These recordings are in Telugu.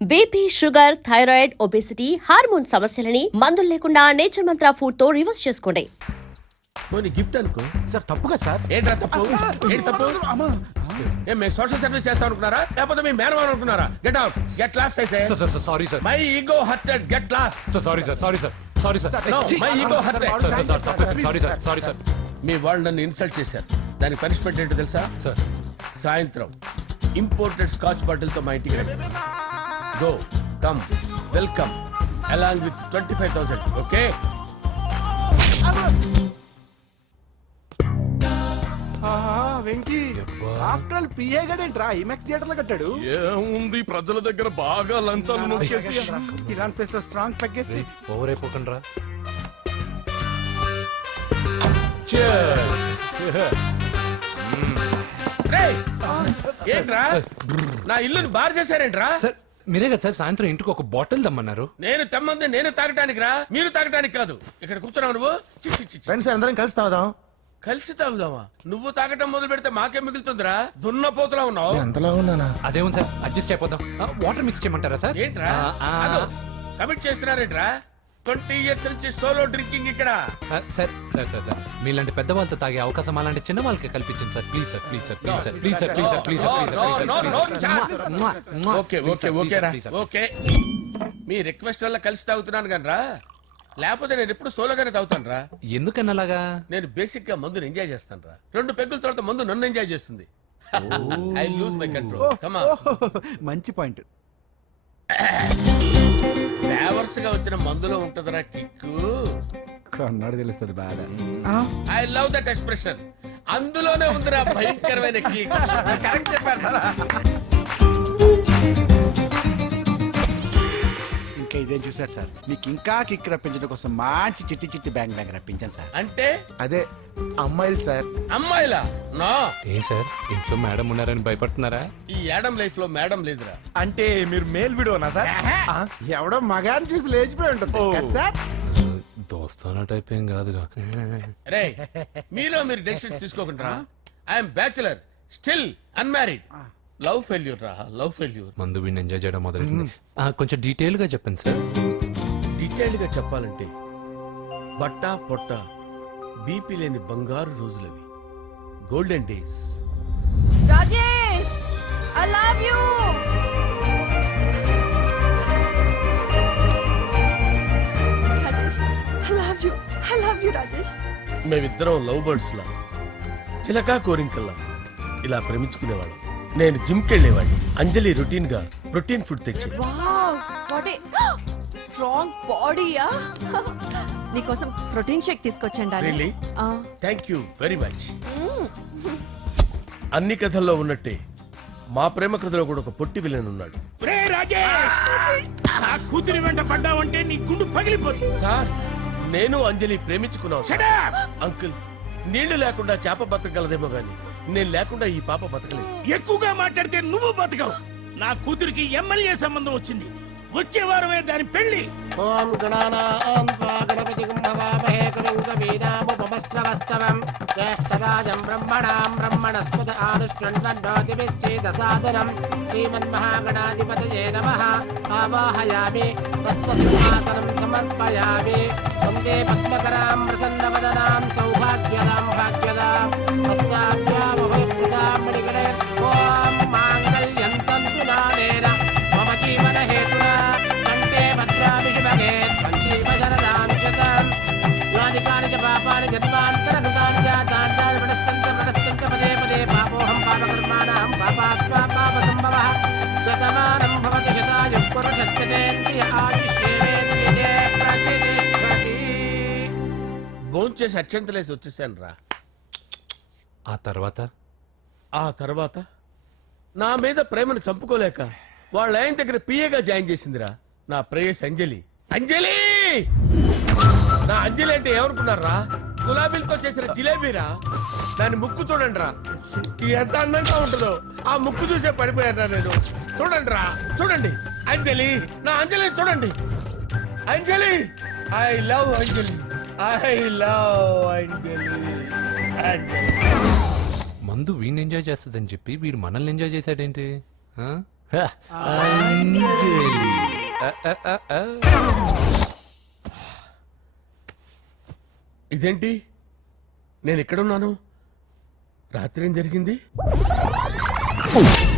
BP, sugar, thyroid, obesity, hormone సమస్యలని మందులు లేకుండా నేచర్ మంత్ర ఫుడ్ తో రివర్స్ చేసుకోండి. పోనీ గిఫ్ట్ అనుకో. సార్ తప్పుగా సార్. ఏంట్రా తప్పు? ఏంటి తప్పు? ఏం మేము సోషల్ సర్వీస్ చేస్తాం అనుకున్నారా, లేకపోతే మీ మేనమాన్ అనుకున్నారా? గెట్ అవుట్, గెట్ లాస్ట్ అయితే. Sorry sir. My ego hurted, get lost. Sorry sir. No, my ego hurt. Sorry sir. మీ వాళ్ళు నన్ను ఇన్సల్ట్ చేశారు. దానికి పనిష్మెంట్ ఏంటో తెలుసా? సార్ సాయంత్రం ఇంపోర్టెడ్ స్కాచ్ బాటిల్ తో మా ఇంటికి రండి. Go, come, welcome along with 25,000. Okay? Venky after all PA గడేంట్రా ఇమెక్స్ థియేటర్ లో కట్టాడు. ఏముంది, ప్రజల దగ్గర బాగా లంచాలు నొక్కేసి ఇరాన్ ప్లేస్ లో స్ట్రాంగ్ తగ్గేస్తే ఓవర్ అయిపోకండి రా. రేయ్, ఏంట్రా నా ఇల్లుని బార్ చేశారేంట్రా? సార్ మీరే కదా సార్ సాయంత్రం ఇంటికి ఒక బాటిల్ దమ్మన్నారు. నేను తెమ్మంది నేను తాగటానికి రా, మీరు తాగటానికి కాదు. ఇక్కడ కూర్చున్నావు నువ్వు. చి, చి, చి, చి. ఫ్రెండ్స్ అందరం కలిసి తాగుదాం. కలిసి తాగుదామా? నువ్వు తాగటం మొదలు పెడితే మాకేం మిగులుతుందిరా? దున్నపోతులా ఉన్నావు. ఎంతలా ఉన్నానా? అదేమో సార్ అడ్జస్ట్ అయిపోదాం. వాటర్ మిక్స్ చేయమంటారా సార్? ఏంట్రా కమిట్ చేస్తున్నారేంట్రా? 20 years నుంచి సోలో డ్రింకింగ్ ఇక్కడ. సార్ సార్ సార్ సార్ మీలాంటి పెద్ద వాళ్ళతో తాగే అవకాశం అలాంటి చిన్న వాళ్ళకి కల్పించండి sir. Please sir, please sir, please sir, please sir, please sir, please sir. Okay okay okay రా, ఓకే. మీ రిక్వెస్ట్ వల్ల కలిసి తాగుతున్నాను కానీ రా, లేకపోతే నేను ఎప్పుడు సోలోగానే తాగుతాను రా. ఎందుకన్నా అలాగా? నేను బేసిక్ గా మందుని ఎంజాయ్ చేస్తాను రా. 2 పెగ్గుల తర్వాత మందు నన్ను ఎంజాయ్ చేస్తుంది. I lose my control. Come on. మంచి పాయింట్. ఫ్లేవర్స్ గా వచ్చిన మందులో ఉంటదరా కిక్కు. కన్నాడు తెలుస్తుంది బాగా. I love that expression. అందులోనే ఉందిరా భయంకరమైన కిక్. కరెక్ట్ చెప్పారు. ఇంకా ఇదేం చూసారు సార్, మీకు ఇంకా కిక్ రప్పించడం కోసం మంచి చిట్టి చిట్టి బ్యాంగ్ బ్యాంగ్ రప్పించాను సార్. అంటే అదే అమ్మాయిలు సార్. అమ్మాయిలా? నా ఏం సార్ ఇంట్లో మేడం ఉన్నారని భయపడుతున్నారా? ఈ యాడమ్ లైఫ్ లో మేడం లేదురా. అంటే మీరు మేల్ వీడియోనా సార్? ఎవడో మగాన్ని చూసి లేచిపోయి ఉంటుంది కదా సార్. దోస్తానా టైప్ ఏం కాదుగా. రే, మీలో మీరు డెసిషన్స్ తీసుకోకుండా. I'm bachelor, still unmarried. Love failure రా, లవ్ ఫెయిల్యూర్. మందు వీడిని ఎంజాయ్ చేయడం మొదలైంది. కొంచెం డీటెయిల్ గా చెప్పండి సార్. డీటెయిల్డ్ గా చెప్పాలంటే బట్టా పొట్ట బీపీ లేని బంగారు రోజులవి, golden days. Rajesh, I love you. Rajesh, I love you, Rajesh. మేమిద్దరం లవ్ బర్డ్స్ లా, చిలకా కోరింకల్లా ఇలా ప్రేమించుకునేవాళ్ళం. నేను జిమ్ కెళ్ళేవాడిని. అంజలి రొటీన్ గా ప్రోటీన్ ఫుడ్ తెచ్చి. Wow, what a strong body, ah. నీకోసం ప్రోటీన్ షేక్ తీసుకొచ్చండి. Really? Thank you very much. అన్ని కథల్లో ఉన్నట్టే మా ప్రేమ కథలో కూడా ఒక పొట్టి విలన్ ఉన్నాడు. కూతురి వెంట పడ్డావంటే నీ గుండు పగిలిపోతుంది. సార్, నేను అంజలి ప్రేమించుకున్నాను. అంకుల్, నీళ్లు లేకుండా చేప బతకగలదేమో గాని నేను లేకుండా ఈ పాప బతకలేదు. ఎక్కువగా మాట్లాడితే నువ్వు బతకవు. నా కూతురికి ఎమ్మెల్యే సంబంధం వచ్చింది. వచ్చే వారమే దాని పెళ్లి. ఓం గణానాం గణపతిం భవామహే కవిం కవీనాముపమస్రవస్తవం జ్యేష్ఠరాజం బ్రహ్మణాం బ్రహ్మణస్పద ఆనుష్ఠ్వన్నోతిభిశ్చేదసాదనం శ్రీమన్మహాగణాధిపతయే నమః. ఆవాహయామి తత్వసింహాసనం సమర్పయామి. వందే పద్మకరాం ప్రసన్నవదనాం సౌభాగ్యదాం భాగ్యదాం హస్తాభ్యామభయప్రదాం మణిగణే. ఓం మాంగళ్యం తంతు నానేన మమ జీవన హేతునా కంటే భద్రామి శుభగే సంజీవ శరదాం శతం. యాని చ పాపాని జన్మాంతరకృతాని జాతాని ప్రణశ్యంత పదే పదే పాపోహం పాపకర్మాణాం పాపాత్మా పాపసంభవః. శతమానం భవతి శతాయుః పురుషస్యేంద్రియ ఆయుష్యేంద్రియే ప్రతిష్టతి. భోంచేసి అక్షంతలేసి వచ్చేసాను రా. ఆ తర్వాత నా మీద ప్రేమను చంపుకోలేక వాళ్ళ ఆయన దగ్గర పిఏగా జాయిన్ చేసిందిరా నా ప్రేయస్ అంజలి. అంజలి! నా అంజలి అంటే ఏమనుకున్నారా? గులాబీలతో చేసిన జిలేబీరా. దాని ముక్కు చూడండి రా, ఎంత అందంగా ఉంటుందో. ఆ ముక్కు చూసే పడిపోయారా నేను. చూడండి రా, చూడండి అంజలి, నా అంజలి చూడండి. Anjali, I love Anjali, I love Anjali. మందు వీడిని ఎంజాయ్ చేస్తుందని చెప్పి వీడు మనల్ని ఎంజాయ్ చేశాడేంటి? అంజలి. ఇదేంటి నేను ఎక్కడున్నాను? రాత్రి ఏం జరిగింది?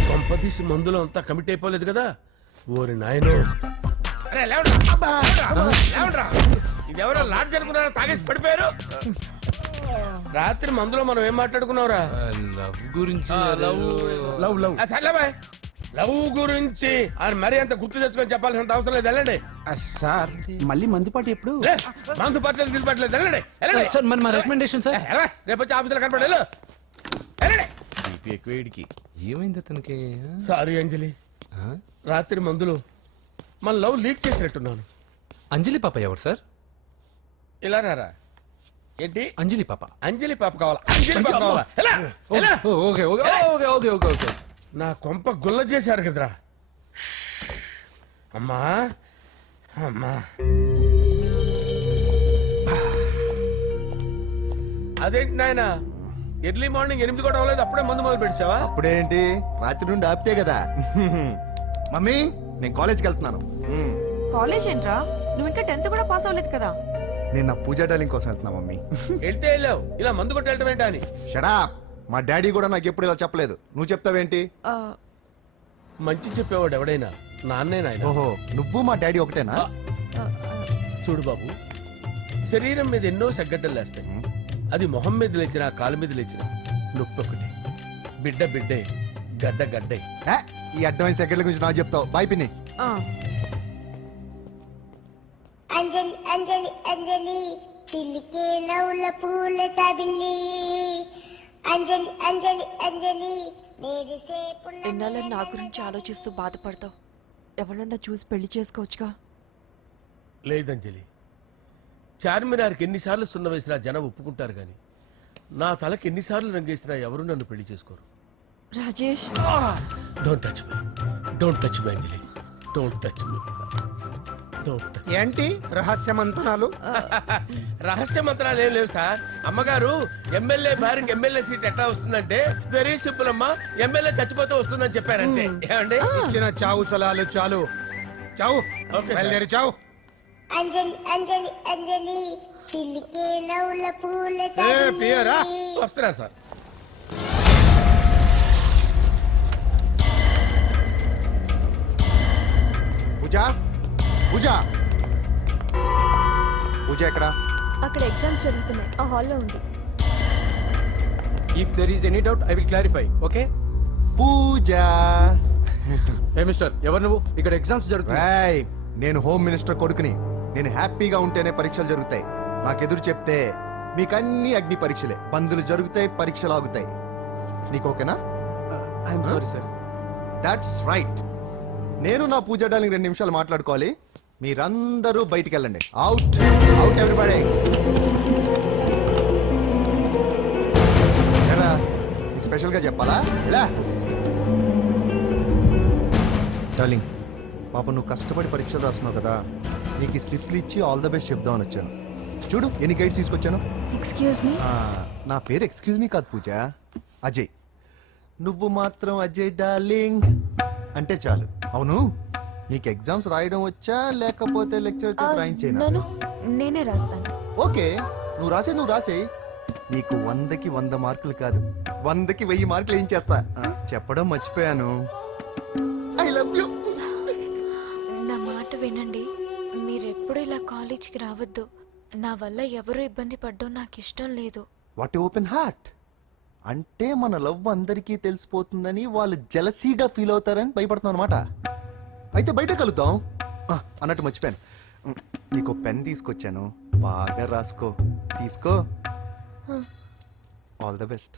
కొంపదీసి మందులో అంతా కమిట్ అయిపోలేదు కదా? ఓరి నాయనో! అరే, లేవండ్రా. లేవండ్రా. ఇదెవరో లాడ్జ్ అనుకున్నారా? తాగేసి పడిపోయారు. రాత్రి మందులో మనం ఏం మాట్లాడుకున్నావురా? లవ్ గురించి లవ్ గురించి ఆయన మరీ అంత గుర్తు తెచ్చుకొని చెప్పాల్సినంత అవసరం లేదు. వెళ్ళండి. సార్ మళ్ళీ మందుపాటి ఎప్పుడు? లే, మందు పట్టలేదు గిల్పట్లేదు. వెళ్ళండి. వెళ్ళండి. సార్ మన రికమెండేషన్ సార్. రేపు వచ్చి ఆఫీసులో కనపడి వెళ్ళు. వెళ్ళండి. ఎక్కువేడికి ఏమైంది అతనికి? సారీ అంజలి, రాత్రి మందులో మన లవ్ లీక్ చేసినట్టున్నాను. అంజలి పాప ఎవరు సార్? ఇలా రారా. ఏంటి? అంజలి పాప. అంజలి పాప కావాలా? అంజలి పాప కావాలా? ఎలా? ఎలా? Okay okay okay okay okay okay. నా కొంప గుల్ల చేశారు కదరా. అమ్మా అమ్మా, అదేంటి నాయన ఎర్లీ మార్నింగ్ 8 కూడా అవ్వలేదు, అప్పుడే మందు మొదలు పెడిచావా? అప్పుడేంటి, రాత్రి నుండి ఆపితే కదా. మమ్మీ, నేను కాలేజ్కి వెళ్తున్నాను. కాలేజ్ ఏంట్రా? నువ్వు ఇంకా 10th కూడా పాస్ అవ్వలేదు కదా. నేను నా పూజా డాలింగ్ కోసం వెళ్తున్నా మమ్మీ. వెళ్తే వెళ్ళావు, ఇలా మందు కొట్టి వెళ్ళటం ఏంటా అని. షడాప్. మా డాడీ కూడా నాకు ఎప్పుడు ఇలా చెప్పలేదు. నువ్వు చెప్తావేంటి? ఆ, మంచి చెప్పేవాడు ఎవడైనా నాన్నే నాయన. ఓహో, నువ్వు మా డాడీ ఒకటేనా? ఆ, చూడు బాబు, శరీరం మీద ఎన్నో సగ్గడ్డలు లేస్తాయి. అది మొహం మీద లేచినా కాలు మీద లేచినా నొప్పి ఒకటి. బిడ్డ బిడ్డే, గడ్డ గడ్డే. హే, ఈ అడ్వాన్స్ సెకండ్ల గురించి నాకు చెప్తావు. బాయ్ పిన్ని. ఆ. అంజలి అంజలి అంజలి పిల్లికే నవ్వుల పూల తబిల్లి అంజలి అంజలి అంజలి మెరిసే ఎన్నాళ్ళ నా గురించి ఆలోచిస్తూ బాధపడతావు. ఎవరన్నా చూసి పెళ్లి చేసుకోవచ్చుగా. లేదంజలి, చార్మినార్కి ఎన్నిసార్లు సున్న వేసినా జనం ఒప్పుకుంటారు గాని నా తలకి ఎన్నిసార్లు రంగేసినా ఎవరు నన్ను పెళ్లి చేసుకోరు. Rajesh, don't touch me, don't touch me Anjali, don't touch me, don't touch. ఏంటి రహస్య మంతనాలు? రహస్య మంత్రాలు ఏం లేవు సార్. అమ్మగారు ఎమ్మెల్యే భార్యకి ఎమ్మెల్యే సీట్ ఎట్లా వస్తుందంటే వెరీ సింపుల్ అమ్మా, ఎమ్మెల్యే చచ్చిపోతే వస్తుందని చెప్పారంటే. ఏమండి? ఇచ్చిన చావు సలాలు చాలు. చావు. Okay sir. బయలుదేరి చావు. అంజలి అంజలి అంజలి పిల్లికే నవ్వుల పూల ప్రియరా. తబిల్లి వస్తున్నాను సార్. పూజ, పూజ, పూజ ఎక్కడ? అక్కడ ఎగ్జామ్స్ జరుగుతున్నాయి, ఆ హాల్లో ఉంది. If there is any doubt I will clarify. Okay. Puja. ఏ మిస్టర్, ఎవరు నువ్వు? ఇక్కడ ఎగ్జామ్స్ జరుగుతున్నాయి. రాయ్, నేను హోమ్ మినిస్టర్ కొడుకుని. నేను హ్యాపీగా ఉంటేనే పరీక్షలు జరుగుతాయి. నాకెదురు చెప్తే మీకన్నీ అగ్ని పరీక్షలే. బందులు జరుగుతాయి, పరీక్షలు ఆగుతాయి. నీకు ఓకేనా? I'm sorry sir. That's right. నేను నా పూజ డార్లింగ్ 2 నిమిషాలు మాట్లాడుకోవాలి. మీరందరూ బయటికి వెళ్ళండి. Out out everybody. స్పెషల్ గా చెప్పాలా? ఇలా డార్లింగ్, పాప నువ్వు కష్టపడి పరీక్షలు రాస్తున్నావు కదా, నీకు ఈ స్లిప్లు ఇచ్చి ఆల్ ద బెస్ట్ చెప్దామని వచ్చాను. చూడు ఎన్ని గైడ్స్ తీసుకొచ్చాను. Excuse me. నా పేరు ఎక్స్క్యూజ్ మీ కాదు పూజ, అజయ్. నువ్వు మాత్రం అజయ్ డార్లింగ్ అంటే చాలు. అవును, నీకు ఎగ్జామ్స్ రాయడం వచ్చా లేకపోతే లెక్చర్ రాయించేనా? నేనే రాస్తాను. ఓకే, నువ్వు రాసేయి. నీకు 100కి 100 మార్కులు కాదు, 100కి 1000 మార్కులు ఏం చేస్తా. చెప్పడం మర్చిపోయాను, ఐ లవ్ యూ. నా మాట వినండి, మీరెప్పుడు ఇలా కాలేజ్కి రావద్దు. నా వల్ల ఎవరు ఇబ్బంది పడ్డం నాకు ఇష్టం లేదు. What open heart. అంటే మన లవ్ అందరికీ తెలిసిపోతుందని వాళ్ళు జలసీగా ఫీల్ అవుతారని భయపడుతున్నాం అనమాట. అయితే బయట కలుద్దాం. అన్నట్టు మర్చిపోయాను, నీకు పెన్ తీసుకొచ్చాను, బాగా రాసుకో. తీసుకో. All the best.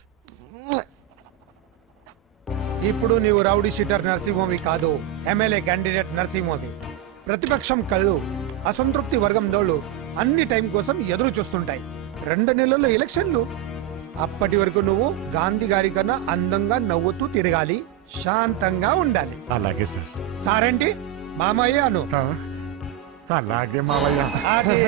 ఇప్పుడు నీవు రౌడీ షీటర్ నరసింహవి కాదు, ఎమ్మెల్యే క్యాండిడేట్ నరసింహవి. ప్రతిపక్షం కళ్ళు, అసంతృప్తి వర్గం దోళ్ళు అన్ని టైం కోసం ఎదురు చూస్తుంటాయి. 2 నెలల్లో ఎలక్షన్లు. అప్పటి వరకు నువ్వు గాంధీ గారి కన్నా అందంగా నవ్వుతూ తిరగాలి, శాంతంగా ఉండాలి. అలాగే సార్. సారేంటి మామయ్య అను. అలాగే మావయ్య. అదే.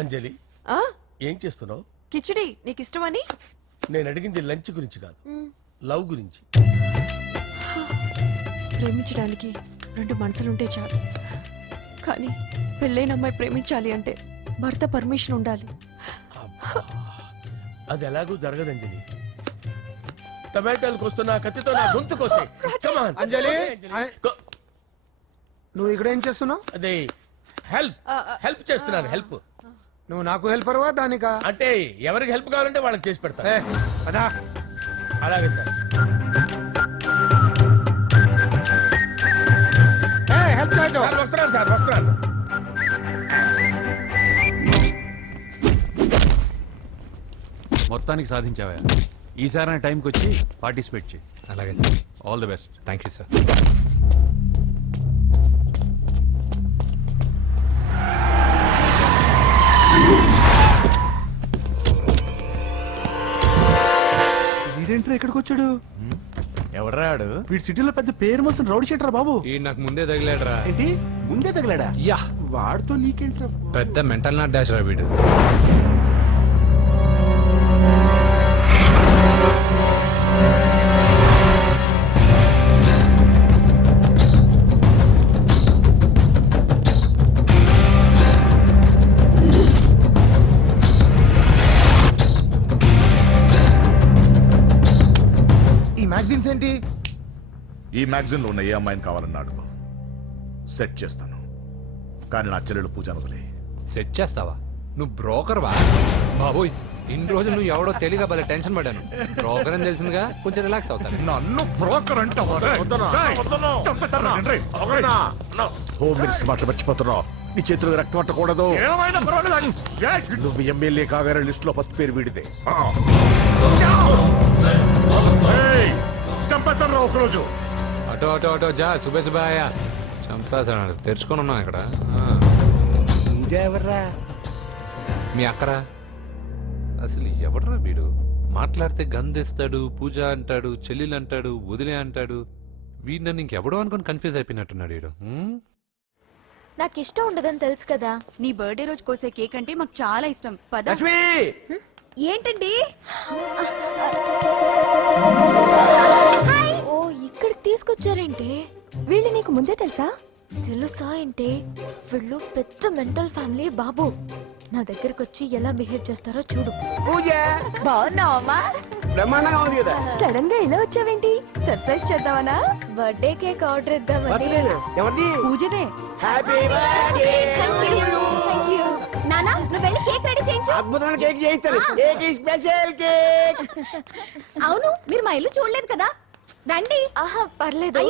అంజలి, ఆ, ఏం చేస్తున్నావు? కిచిడి నీకు ఇష్టమని. నేను అడిగింది లంచ్ గురించి కాదు, లవ్ గురించి. ప్రేమించడానికి రెండు మనసులుంటే చాలు, కానీ పెళ్ళైన అమ్మాయి ప్రేమించాలి అంటే భర్త పర్మిషన్ ఉండాలి. అది ఎలాగూ జరగదు అంజలి. టమాటాలు కోస్తున్నా కత్తితో నా గొంతు కోసే. అంజలి నువ్వు ఇక్కడ ఏం చేస్తున్నావు? అదే హెల్ప్ హెల్ప్ చేస్తున్నాను. హెల్ప్ నువ్వు నాకు హెల్పర్వా దానికా? అంటే ఎవరికి హెల్ప్ కావాలంటే వాళ్ళకి చేసి పెడతా. అదా అలాగే సార్. హెల్ప్ చేయడం. సార్ వస్తున్నాను సార్, వస్తున్నాను. మొత్తానికి సాధించావా? ఈసారి టైంకి వచ్చి పార్టిసిపేట్ చేయి. అలాగే sir. All the best. Thank you sir. వీడేంట్రా ఎక్కడికి వచ్చాడు? ఎవడ్రాడు? వీడి సిటీలో పెద్ద పేరు మోసిన రౌడీ షీటరా బాబు. ఈ నాకు ముందే తగిలాడరా. ఏంటి ముందే తగిలాడా? యా, వాడితో నీకేంట్రా? పెద్ద మెంటల్ నాట్ డాష్ రా వీడు. ఈ మ్యాగజైన్స్ ఏంటి? ఈ మ్యాగజైన్ లో ఉన్న ఏ అమ్మాయిని కావాలన్నా అడుగు, సెట్ చేస్తాను. కానీ నా చెల్లెలు పూజను వదిలే. సెట్ చేస్తావా? నువ్వు బ్రోకర్ వా? బాబోయ్, ఇన్ని రోజులు నువ్వు ఎవడో తెలియక భలే టెన్షన్ పడ్డాను. బ్రోకర్ అని తెలిసిందిగా కొంచెం రిలాక్స్ అవుతాను. నన్ను బ్రోకర్ అంటావా? హోమ్ మినిస్టర్ మాటలు మర్చిపోతున్నావు. నీ చేతులకు రక్తం పట్టకూడదు. నువ్వు ఎమ్మెల్యే కాగానే లిస్ట్ లో ఫస్ట్ పేరు వీడితే. చంపేస్తాను ఒకరోజు. అటో అటో అటో జా, సుబే సుబాయా. చంపేస్తాడు. తెరుచుకొని ఉన్నాం ఇక్కడ. ఎవర్రా? మీ అక్కరా? అసలు ఎవడరా వీడు? మాట్లాడితే గంధేస్తాడు, పూజ అంటాడు, చెల్లెలు అంటాడు, వదిలే అంటాడు. వీడు నన్ను ఇంకెవడో అనుకుని కన్ఫ్యూజ్ అయిపోయినట్టున్నాడు వీడు. నాకు ఇష్టం ఉండదని తెలుసు కదా. నీ బర్త్డే రోజు కోసే కేక్ అంటే మాకు చాలా ఇష్టం. పద. ఏంటండి? ఓ ఇక్కడికి తీసుకొచ్చారేంటి? వీళ్ళు నీకు ముందే తెలుసా? తెలుసా ఏంటి? వీళ్ళు పెద్ద మెంటల్ ఫ్యామిలీ బాబు. నా దగ్గరకు వచ్చి ఎలా బిహేవ్ చేస్తారో చూడు. బాగున్నావమ్మా? బ్రహ్మాండంగా ఉంది కదా. సడన్ గా ఇలా వచ్చావేంటి? సర్ప్రైజ్ చేద్దామనా? బర్త్డే కేక్ ఆర్డర్ ఇద్దామని. ఎవరిది? పూజనే. Happy Thank you. నానా నువ్వు వెళ్ళి కేక్ రెడీ చేయించు. అద్భుతమైన కేక్ చేయిస్తాను. Cake special cake. అవును, మీరు మా ఇల్లు చూడలేదు కదా. రండి. ఆహా పర్లేదు.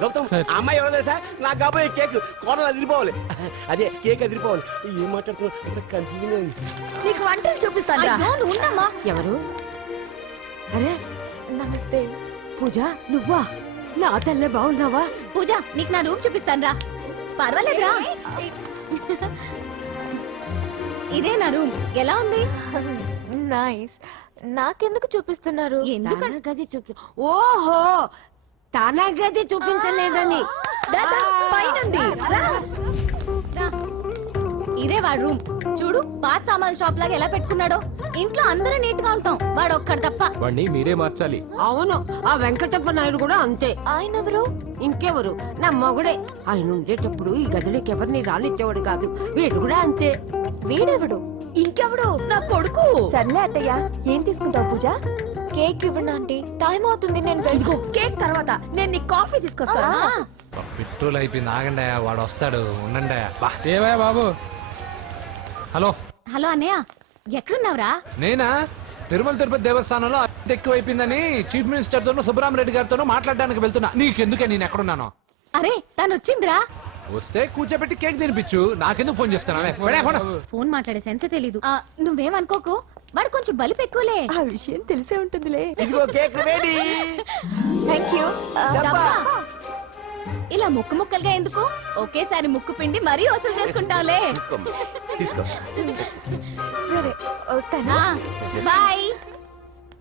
గౌతమ్, ఆ అమ్మాయి ఎవరో తెలుసా? నాకు కాబోయే కేక్ కోడలు అదిరిపోవాలి. అదే కేక్ అదిరిపోవాలి. ఏం మాట్లాడుతున్నావు? కన్ఫ్యూజన్. నీకు వంటలు చూపిస్తాను. ఉన్నమ్మా. ఎవరు? అరే నమస్తే. పూజ, నువ్వా? నా తల్లే బాగున్నావా? పూజ, నీకు నా రూమ్ చూపిస్తాను రా. పర్వాలేదురా. ఇదే నా రూమ్. ఎలా ఉంది? నైస్. నాకెందుకు చూపిస్తున్నారు? ఎందుకంటే గది చూపి. ఓహో, తన గది చూపించలేదని. పైనుంది. ఇదే వాడు రూమ్. చూడు, పాత సామాన్ షాప్ లాగా ఎలా పెట్టుకున్నాడో. ఇంట్లో అందరూ నీట్ గా ఉంటాం, వాడు ఒక్కడు తప్ప. వాడిని మీరే మార్చాలి. అవును, ఆ వెంకటప్ప నాయుడు కూడా అంతే. ఆయన ఎవరు? ఇంకెవరు? నా మొగుడే. ఆయన ఉండేటప్పుడు ఈ గదిలోకి ఎవరిని రానిచ్చేవాడు కాదు. వీడు కూడా అంతే. వీడెవడు? ఇంకెవడు? నా కొడుకు. సర్లే అత్తయ్య, ఏం తీసుకుంటావు పూజ? కేక్ ఇవ్వండి ఆంటీ, టైం అవుతుంది. నేను వెళ్ళి కేక్ తర్వాత నేను నీ కాఫీ తీసుకొస్తాను. పెట్రోల్ అయిపోయింది. ఆగండి, వాడు వస్తాడు. ఉండండి. ఏవా బాబు. హలో హలో అన్నయ్య, ఎక్కడున్నావురా? నేనా? తిరుమల తిరుపతి దేవస్థానంలో అత్యంత ఎక్కువైపోయిందని చీఫ్ మినిస్టర్ తోనూ సుబ్బరామరెడ్డి గారితోనూ మాట్లాడడానికి వెళ్తున్నా. నీకెందుకే నేను ఎక్కడున్నాను? అరే తను వచ్చిందిరా. వస్తే కూర్చోబెట్టి కేక్ తినిపించు. నాకెందుకు ఫోన్ చేస్తానా? ఫోన్ మాట్లాడే సెన్స్ తెలీదు. నువ్వేమనుకోకు, వాడు కొంచెం బలిపు ఎక్కువలే. ఆ విషయం తెలిసే ఉంటుందిలే. ఇదిగో కేక్ రెడీ. Thank you. ఇలా ముక్కు ముక్కలుగా ఎందుకు? ఒకేసారి ముక్కు పిండి మరీ వసూలు చేసుకుంటావులే. తీసుకో. సరే వస్తానా? బాయ్.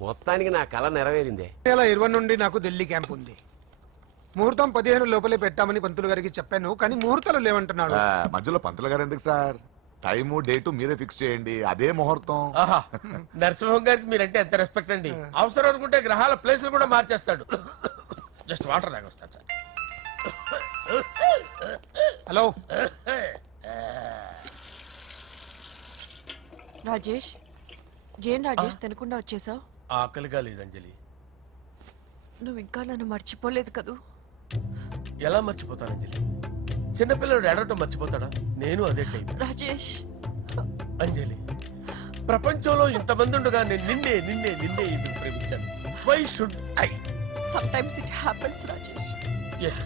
మొత్తానికి నా కళ నెరవేరింది. నెల 20 నుండి నాకు ఢిల్లీ క్యాంప్ ఉంది. ముహూర్తం 15 లోపలే పెట్టామని పంతులు గారికి చెప్పాను, కానీ ముహూర్తాలు లేవంటున్నాడు. మధ్యలో పంతులు గారు ఎందుకు సార్? టైము డేటు మీరే ఫిక్స్ చేయండి, అదే ముహూర్తం. ఆహా నరసింహం గారికి మీరంటే ఎంత రెస్పెక్ట్ అండి. అవసరం అనుకుంటే గ్రహాల ప్లేసులు కూడా మార్చేస్తాడు. జస్ట్ వాటర్ తాగొస్తాను సార్. హలో రాజేష్, ఏం రాజేష్ తినకుండా వచ్చేసావు? ఆకలిగా లేదు అంజలి. నువ్వు ఇంకా నన్ను మర్చిపోలేదు కదూ? ఎలా మర్చిపోతాను అంజలి? చిన్నపిల్లడు ఏడవటం మర్చిపోతాడా? నేను అదే టైప్. రాజేష్ అంజలి, ప్రపంచంలో ఇంతమంది ఉండగా నేను నిన్నే నిన్నే నిన్నే ఎందుకు ప్రేమించాను? Why should I? Sometimes it happens Rajesh. Yes,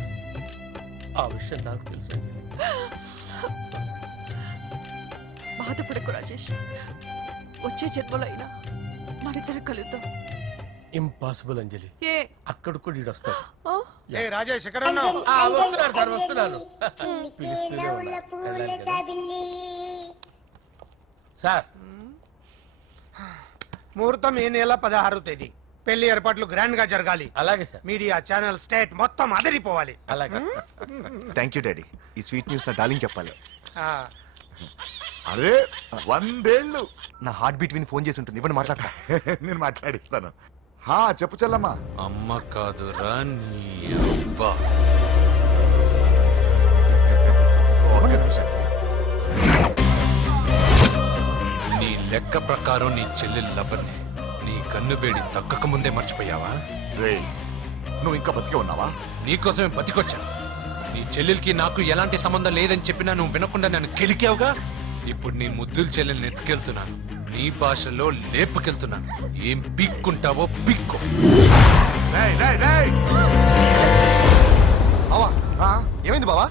ఆ విషయం నాకు తెలుసు అంజలి. బాధపడకు రాజేష్, వచ్చే జన్మలో అయినా మనిద్దరు కలుద్దాం. ఇంపాసిబుల్ అంజలి. ఏ అక్కడ కూడా ఈడొస్తాడు. ఆ? ఏ రాజేష్ ఎక్కడ ఉన్నావు? వస్తున్నాను సార్, వస్తున్నాను. పిలుస్తూనే ఉన్నా. వెళ్ళాలి కదా. సార్ ముహూర్తం ఈ నెల 16వ తేదీ. పెళ్లి ఏర్పాట్లు గ్రాండ్ గా జరగాలి. అలాగే సార్. మీడియా ఛానల్ స్టేట్ మొత్తం అదిరిపోవాలి. అలాగే. Thank you daddy. ఈ స్వీట్ న్యూస్ నా డార్లింగ్ చెప్పాలి. ఆ, అరే 100 ఏళ్ళు. నా హార్ట్ బీట్ విని ఫోన్ చేసి ఉంటుంది, ఇవ్వండి మాట్లాడతా. నేను మాట్లాడిస్తాను. హా చెప్పు చెల్లమ్మా. అమ్మ కాదురా నీ అబ్బా. ఒక్క నిమిషం. నీ లెక్క ప్రకారం నీ చెల్లెలు లవ్వర్ని నీ కన్ను వేడి తగ్గక ముందే మర్చిపోయావా? రేయ్, నువ్వు ఇంకా బతికే ఉన్నావా? నీకోసమే బతికొచ్చాను. నీ చెల్లెలకి నాకు ఎలాంటి సంబంధం లేదని చెప్పినా నువ్వు వినకుండా నన్ను కెలికావుగా. ఇప్పుడు నీ ముద్దుల చెల్లెల్ని ఎత్తుకెళ్తున్నాను, నీ భాషలో లేపుకెళ్తున్నాను. ఏం పిక్కుంటావో పిక్కు. రేయ్, రేయ్, రేయ్. బావా ఆ? ఏమైంది బావా?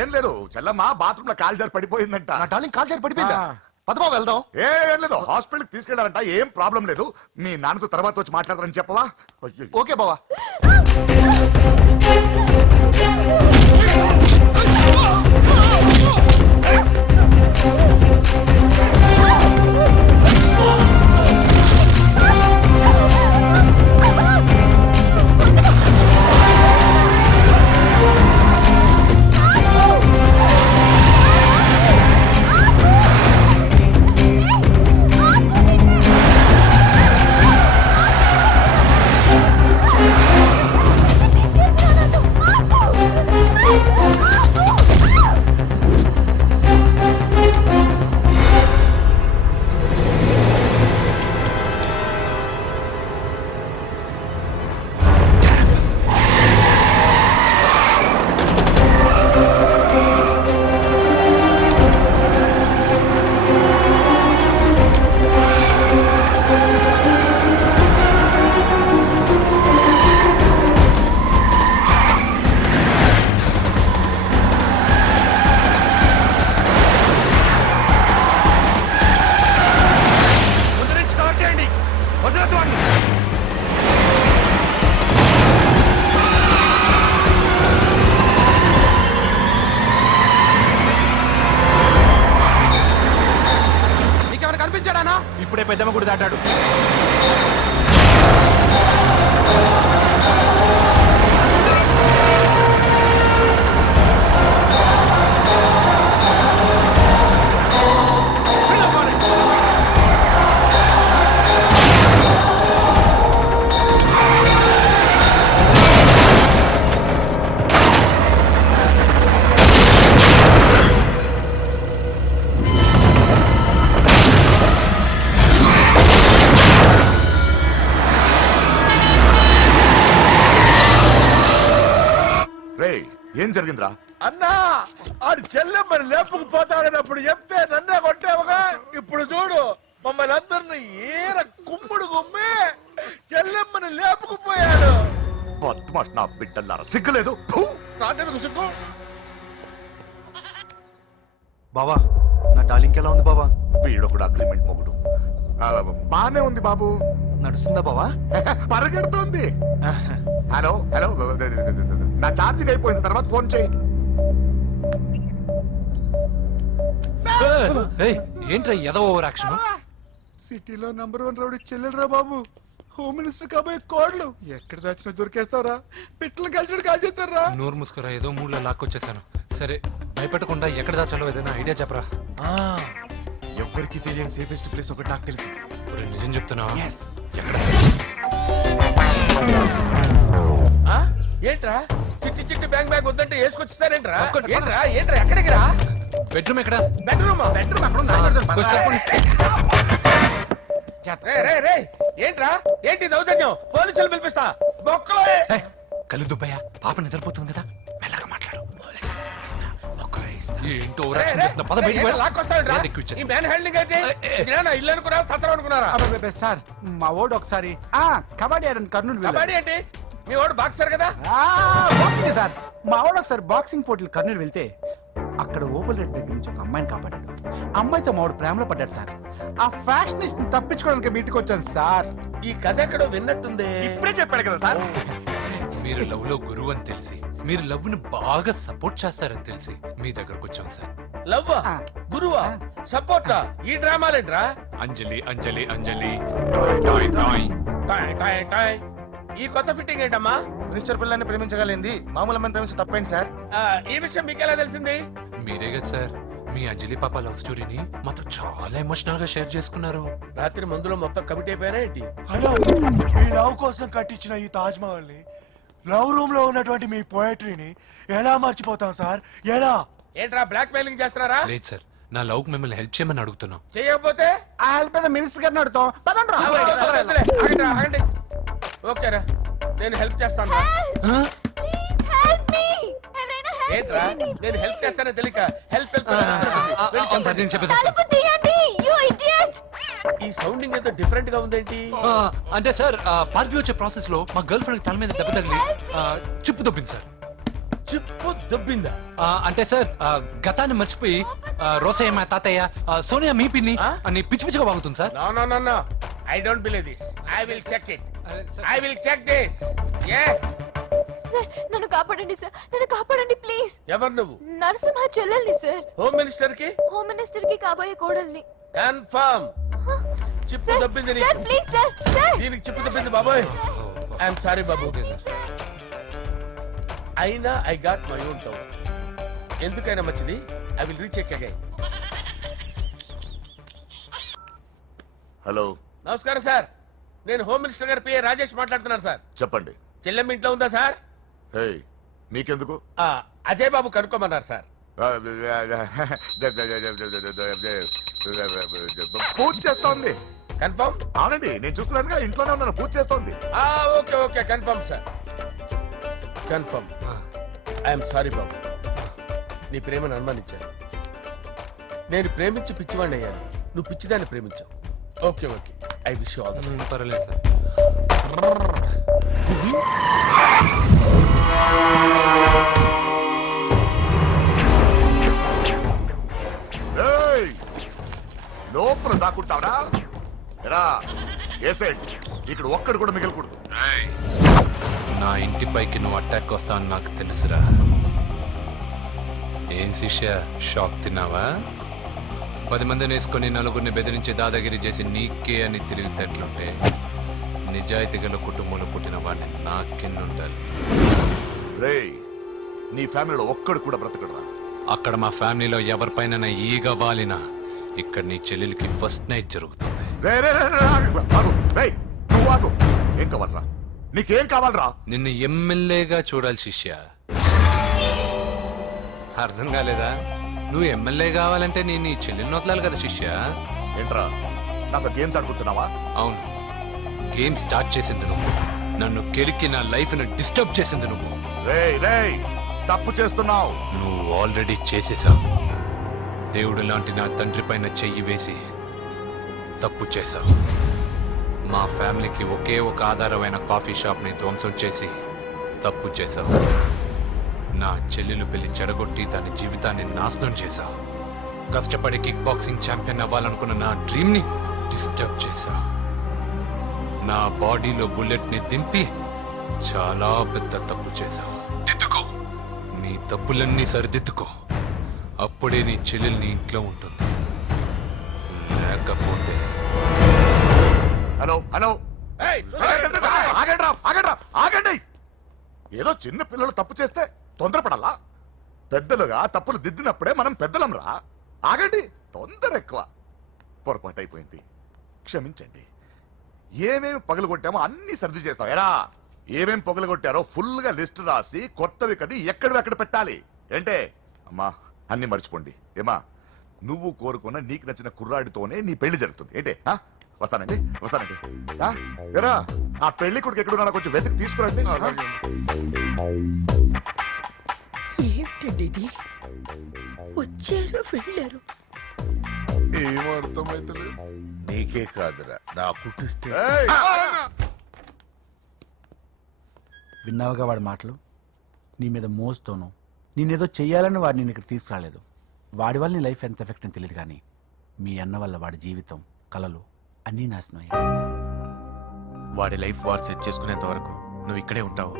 ఏం లేదు, చెల్లమ్మ బాత్రూమ్ లో కాలు జారి పడిపోయిందంట. నా డార్లింగ్ కాల్ చేసి పడిపోయిందా? ఆ. పద బావ వెళ్దాం. ఏం లేదు, హాస్పిటల్ తీసుకెళ్లారంట. ఏం ప్రాబ్లం లేదు. మీ నాన్నతో తర్వాత వచ్చి మాట్లాడతారని చెప్పవా? అయ్యో. ఓకే బావా. ఇప్పుడే పెద్దమ్మ గుడి దాటాడు. ఏం జరిగిందిరా? అన్నా, ఆడు చెల్లెమ్మని లేపుకుపోతాడన్నప్పుడు చెప్తే నన్నే కొట్టావుగా. ఇప్పుడు చూడు, మమ్మల్ని అందరిని ఏర కుమ్ముడు కుమ్మి చెల్లెమ్మని లేపుకుపోయాడు. బద్మాష్ నా బిడ్డల్లారా, సిగ్గులేదు? ఫు! నాకెందుకు సిగ్గు? బావా నా డార్లింగ్ ఎలా ఉంది బావా? వీడు కూడా అగ్రిమెంట్ మొగుడు. బానే ఉంది బాబు. నడుస్తుందా బావా? పరిగెడుతుంది. హలో హలో, నా ఛార్జింగ్ అయిపోయిన తర్వాత ఫోన్ చేయి. ఏంట్రా ఏదో ఓవర్ యాక్షన్? సిటీలో నంబర్ 1 రౌడీ చెల్లెలరా బాబు. హోమ్ మినిస్టర్ కాబోయే కోడ్లు ఎక్కడ దాచినా దొరికేస్తావరా? పిట్టలు కలిసి కాల్ చేస్తారా? నోరు ముసుకురా, ఏదో మూడ్లో లాక్కొచ్చేసాను. సరే భయపెట్టకుండా ఎక్కడ దాచాలో ఏదైనా ఐడియా చెప్పరా. ఎవరికి తెలియని సేఫెస్ట్ ప్లేస్ ఒకటి నాకు తెలుసు. ఒరేయ్, నిజం చెప్తున్నా? ఆ? ఏంట్రా చిట్టి చిట్టి బ్యాంక్ బ్యాగ్ వద్దంటే వేసుకొచ్చిస్తారేంట్రా? ఏంట్రా ఏంట్రా ఎక్కడికి రా? బెడ్రూమ్ ఎక్కడ? బెడ్రూమ్ ఏంట్రా ఏంటి దౌర్జన్యం? పోలీసులు పిలిపిస్తా బొక్కలో. కళ్ళు దుబ్బయ్యా, పాప నిద్రపోతుంది కదా, మెల్లగా మాట్లాడు. ఏంటో ఓవరాక్షన్ చేస్తున్నా. పద బయటికి వెళ్ళు. లాక్కొస్తాడు ఎక్కువ ఇచ్చేస్తా. ఈ మ్యాన్ హ్యాండింగ్ అయితే ఇదేనా ఇల్లు అనుకున్నారా సత్రం అనుకున్నారా? సార్ మా ఓడు ఒకసారి కబడ్డీ ఆడని కర్నూలు కబడ్డీ ఏంటి? మీ వాడు బాక్సర్ కదా? బాక్సింగ్ సార్, మా వాడు ఒకసారి బాక్సింగ్ పోటీలు కర్నూలు వెళ్తే అక్కడ ఓపెల్ రెడ్ దగ్గర నుంచి ఒక అమ్మాయిని కాపాడాడు. అమ్మాయితో మా వాడు ప్రేమలో పడ్డాడు సార్. ఆ ఫ్యాషనిస్ట్ తప్పించుకోవడానికి మీ ఇంటికి వచ్చాను సార్. ఈ కథ ఎక్కడో విన్నట్టుంది. ఇప్పుడే చెప్పాడు కదా సార్. మీరు లవ్ లో గురువు అని తెలిసి, మీరు లవ్ ను బాగా సపోర్ట్ చేస్తారని తెలిసి మీ దగ్గరకు వచ్చాం సార్. లవ్వా గురువా సపోర్టా? ఈ డ్రామాలేంట్రా? అంజలి అంజలి అంజలి టాయ్ టాయ్. టాయ్ టాయ్ టాయ్. ఈ కొత్త ఫిట్టింగ్ ఏంటమ్మా? మినిస్టర్ పిల్లని ప్రేమించగలిగింది మామూలు అమ్మని ప్రేమించి తప్పేంటి సార్? ఈ విషయం మీకు ఎలా తెలిసింది? మీరే కదా సార్ మీ అంజలి పాప లవ్ స్టోరీని మాతో చాలా ఎమోషనల్ గా షేర్ చేసుకున్నారు. రాత్రి మందులో మొత్తం కమిట్ అయిపోయారా ఏంటి? హలో, మీ లవ్ కోసం కట్టించిన ఈ తాజ్ మహల్ ని, లవ్ రూమ్ లో ఉన్నటువంటి మీ పోయట్రీని ఎలా మర్చిపోతాం సార్? ఎలా? ఏంట్రా బ్లాక్ మెయిలింగ్ చేస్తున్నారా? లేదు సార్, నా లవ్ కు మిమ్మల్ని హెల్ప్ చేయమని అడుగుతున్నాం. చేయకపోతే ఆ హెల్ప్ అయితే మినిస్టర్ గారిని అడుగుతాం. పదండ్రా. ఆగండి. ఓకేరా, నేను హెల్ప్ చేస్తాను. ఏంట్రా నేను హెల్ప్ చేస్తానో తెలియక హెల్ప్ నేను చెప్పేసి ఈ సౌండింగ్ ఏదో డిఫరెంట్ గా ఉందేంటి? అంటే సార్ పార్టీ వచ్చే ప్రాసెస్ లో మా గర్ల్ ఫ్రెండ్ తల మీద దెబ్బ తగిలి చిప్పు దొబ్బింది సార్. చిప్పు దొబ్బిందా? అంటే సార్ గతాన్ని మర్చిపోయి రోసయ్య మా తాతయ్య, సోనియా మీ పిన్ని అని పిచ్చి పిచ్చిగా వాగుతుంది sir. No I don't believe this. I will check it. I will check this. yes sir నన్ను కాపాడండి సార్, నన్ను కాపాడండి ప్లీజ్. ఎవరు నువ్వు? నరసింహ చెల్లెల్ని సార్. హోమ్ మినిస్టర్ కి? హోమ్ మినిస్టర్ కి కాబోయే కోడల్ని. కన్ఫర్మ్ చిప్పు దొబ్బింది నీకు. Sir please sir. సార్ దీనికి చిప్పు దొబ్బింది బాబోయ్. ఐఎమ్ సారీ బాబు. అయినా I got my own town. ఎందుకైనా మంచిది. I will recheck again. Hello, నమస్కారం సార్. నేను హోమ్ మినిస్టర్ గారి పిఏ రాజేష్ మాట్లాడుతున్నాను సార్. చెప్పండి. చెల్లెమ్మ ఇంట్లో ఉందా సార్? హే, మీకెందుకు? అజయ్ బాబు కనుక్కోమన్నారు సార్. పూజ చేస్తోంది. కన్ఫర్మ్? అవునండి, నేను చూస్తున్నానుగా, ఇంట్లోనే ఉన్నాను, పూజ చేస్తోంది. Okay confirm sir. Confirm. I'm sorry బాబు, నీ ప్రేమను అనుమానించాను. నేను ప్రేమించి పిచ్చివాడిని అయ్యాను, నువ్వు పిచ్చిదాన్ని ప్రేమించావు. Okay I wish you all the best. పర్వాలేదు సార్. లోపల దాక్కుంటావరా? ఎరా ఏసేండి, ఇక్కడ ఒక్కడు కూడా మిగలకూడదు. నా ఇంటిపైకి నువ్వు అటాక్ వస్తావని నాకు తెలుసురా. ఏం శిష్య, షాక్ తిన్నావా? 10 మందిని వేసుకొని నలుగురిని బెదిరించి దాదాగిరి చేసి నీకే అని తిరిగితేట్లుంటే నిజాయితీ గల కుటుంబంలో పుట్టిన వాడిని నాకెన్నుంటారు. రేయ్, నీ ఫ్యామిలీలో ఒక్కడు కూడా బ్రతకడరా? అక్కడ మా ఫ్యామిలీలో ఎవరిపైన ఈగ వాలినా ఇక్కడ నీ చెల్లెలికి ఫస్ట్ నైట్ జరుగుతుంది. ఏం కావాలరా? నీకేం కావాలరా? నిన్ను ఎమ్మెల్యేగా చూడాలి శిష్య. అర్థం కాలేదా? నువ్వు ఎమ్మెల్యే కావాలంటే నేను నీ చెల్లెల్ని వదలాలి కదా శిష్య. ఏంట్రా, నాతో గేమ్స్ ఆడుకుంటున్నావా? అవును, గేమ్ స్టార్ట్ చేసింది నువ్వు. నన్ను కెలికి నా లైఫ్ ను డిస్టర్బ్ చేసింది నువ్వు. రేయ్, తప్పు చేస్తున్నావు. నువ్వు ఆల్రెడీ చేసేసావు. దేవుడు లాంటి నా తండ్రి పైన చెయ్యి వేసి తప్పు చేశావు. మా ఫ్యామిలీకి ఒకే ఒక ఆధారమైన కాఫీ షాప్ ని ధ్వంసం చేసి తప్పు చేశావు. నా చెల్లెలు పెళ్లి చెడగొట్టి దాని జీవితాన్ని నాశనం చేశావు. కష్టపడి కిక్ బాక్సింగ్ ఛాంపియన్ అవ్వాలనుకున్న నా డ్రీమ్ ని డిస్టర్బ్ చేశావు. నా బాడీలో బుల్లెట్ ని దింపి చాలా పెద్ద తప్పు చేశావు. దిద్దుకో, నీ తప్పులన్నీ సరిదిద్దుకో. అప్పుడే నీ చెల్లెల్ని ఇంట్లో ఉంటుంది. లేకపోతే హలో, ఆగండి. ఏదో చిన్న పిల్లలు తప్పు చేస్తే తొందరపడాలా? పెద్దలుగా తప్పులు దిద్దినప్పుడే మనం పెద్దలం రా. ఆగండి, తొందర ఎక్కువ. పొరపాటు అయిపోయింది, క్షమించండి. ఏమేమి పగలగొట్టామో అన్ని సర్ది చేస్తాం. ఎరా ఏమేం పగలగొట్టారో ఫుల్ గా లిస్ట్ రాసి కొత్తవి కని ఎక్కడ పెట్టాలి. ఏంటే అమ్మా అన్ని మర్చిపోండి. ఏమా నువ్వు కోరుకున్న నీకు నచ్చిన కుర్రాడితోనే నీ పెళ్లి జరుగుతుంది. ఏంటే వస్తానండి. ఎరా ఆ పెళ్లి కొడుకు ఎక్కడున్నా కొంచెం వెతికి తీసుకురండి. ఏమిటండి ఇది? వచ్చారు వెళ్ళారు. ఏమర్థమైతలేదు. నీకే కాదురా నా కుట్టిస్తే. విన్నావుగా వాడి మాటలు. నీ మీద మోస్తోను నేనేదో చెయ్యాలని వాడిని నేను ఇక్కడ తీసుకురాలేదు. వాడి వల్ల నీ లైఫ్ ఎంత ఎఫెక్ట్ అని తెలియదు, కానీ మీ అన్న వల్ల వాడి జీవితం, కలలు అన్నీ నాశనం అయ్యాయి. వాడి లైఫ్ వాడు సెట్ చేసుకునేంత వరకు నువ్వు ఇక్కడే ఉంటావు,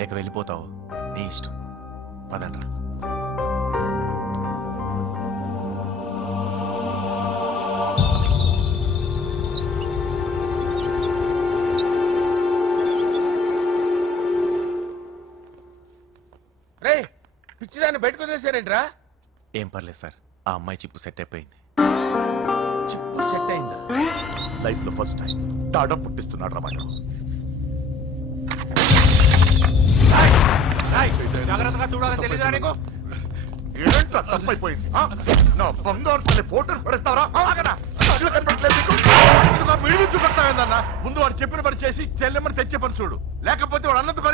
లేక వెళ్ళిపోతావు, నీ ఇష్టం. పదండ్రా. రే పిచ్చిదాన్ని బయటకు వదిలేశారేంట్రా? ఏం పర్లేదు సార్, ఆ అమ్మాయి చిప్పు సెట్ అయిపోయింది. చిప్పు సెట్ అయిందా? లైఫ్ లో ఫస్ట్ టైం తాడ పుట్టిస్తున్నాడు రా వాడు. జాగ్రత్తగా చూడాలని తెలియదురా నీకు? ఏంట్రా తప్పైపోయింది? నా బంగారు తల్లి ఫోటోలు పడేస్తావరా? ముందు వాడు చెప్పిన పని చేసి చెల్లెమ్మని తెచ్చే పని చూడు, లేకపోతే వాడు అన్నందుకు